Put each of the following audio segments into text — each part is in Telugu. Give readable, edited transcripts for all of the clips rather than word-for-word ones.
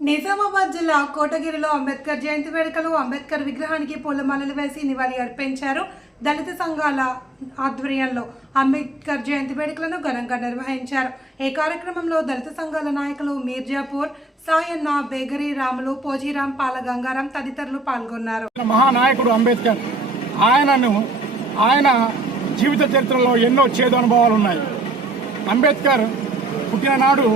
నిజామాబాద్ జిల్లా కోటగిరిలో అంబేద్కర్ జయంతి వేడుకలు అంబేద్కర్ విగ్రహానికి పూలమాలలు వేసి నివాళి అర్పించారు. దళిత సంఘాల ఆధ్వర్యంలో అంబేద్కర్ జయంతి వేడుకలను ఘనంగా నిర్వహించారు. ఈ కార్యక్రమంలో దళిత సంఘాల నాయకులు మీర్జాపూర్, సాయన్న, బేగరి రాములు, పోజీరాం, పాల గంగారాం తదితరులు పాల్గొన్నారు. మహానాయకుడు అంబేద్కర్ ఆయన జీవిత చరిత్రలో ఎన్నో చేదు అనుభవాలు ఉన్నాయి. అంబేద్కర్ పుట్టిన నాడు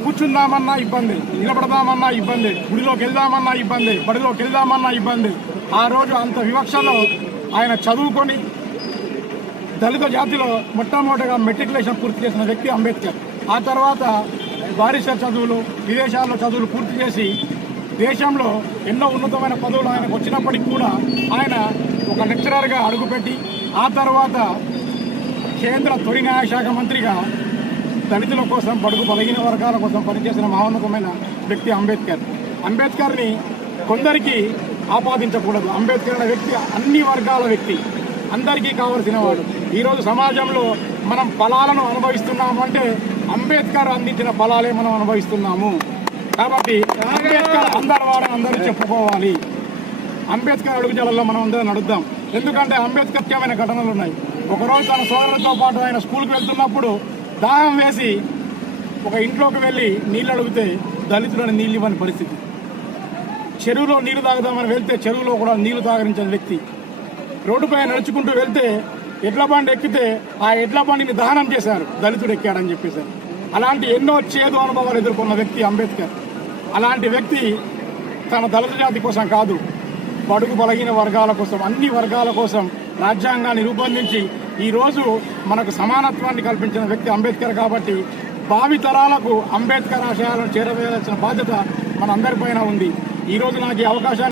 కూర్చుందామన్నా ఇబ్బంది, నిలబడదామన్నా ఇబ్బంది, గుడిలోకి వెళ్దామన్నా ఇబ్బంది, బడిలోకి వెళ్దామన్నా ఇబ్బంది. ఆ రోజు అంత వివక్షలో ఆయన చదువుకొని దళిత జాతిలో మొట్టమొదటిగా మెట్రికులేషన్ పూర్తి చేసిన వ్యక్తి అంబేద్కర్. ఆ తర్వాత బారిస్టర్ చదువులు, విదేశాల్లో చదువులు పూర్తి చేసి దేశంలో ఎన్నో ఉన్నతమైన పదవులు ఆయనకు వచ్చినప్పటికీ కూడా ఆయన ఒక లెక్చరర్గా అడుగుపెట్టి ఆ తర్వాత కేంద్ర తొలి న్యాయశాఖ మంత్రిగా దళితుల కోసం, బడుగు బలహీన వర్గాల కోసం పనిచేసిన మహోన్నతమైన వ్యక్తి అంబేద్కర్. అంబేద్కర్ని కొందరికి ఆపాదించకూడదు. అంబేద్కర్ అనే వ్యక్తి అన్ని వర్గాల వ్యక్తి, అందరికీ కావలసిన వాడు. ఈరోజు సమాజంలో మనం ఫలాలను అనుభవిస్తున్నాము అంటే అంబేద్కర్ అందించిన ఫలాలే మనం అనుభవిస్తున్నాము. కాబట్టి అంబేద్కర్ అందరి వాడని అందరూ చెప్పుకోవాలి. అంబేద్కర్ అడుగుజాడల్లో మనం అందరం నడుద్దాం. ఎందుకంటే అంబేద్కర్యమైన ఘటనలు ఉన్నాయి. ఒకరోజు తన సోదరులతో పాటు ఆయన స్కూల్కి వెళ్తున్నప్పుడు దాహం వేసి ఒక ఇంట్లోకి వెళ్ళి నీళ్ళు అడిగితే దళితులను నీళ్ళు ఇవ్వని పరిస్థితి. చెరువులో నీళ్లు తాగుదామని వెళ్తే చెరువులో కూడా నీళ్లు తాగరించిన వ్యక్తి. రోడ్డుపై నడుచుకుంటూ వెళ్తే ఎడ్ల బండి ఎక్కితే ఆ ఎడ్ల బండిని దహనం చేశారు, దళితుడు ఎక్కాడని చెప్పేశారు. అలాంటి ఎన్నో చేదు అనుభవాలు ఎదుర్కొన్న వ్యక్తి అంబేద్కర్. అలాంటి వ్యక్తి తన దళిత జాతి కోసం కాదు, బడుగు బలహీన వర్గాల కోసం, అన్ని వర్గాల కోసం రాజ్యాంగాన్ని రూపొందించి ఈరోజు మనకు సమానత్వాన్ని కల్పించిన వ్యక్తి అంబేద్కర్. కాబట్టి భావి తరాలకు అంబేద్కర్ ఆశయాలను చేరవేయాల్సిన బాధ్యత మనందరిపైన ఉంది. ఈరోజు నాకు ఈ అవకాశాన్ని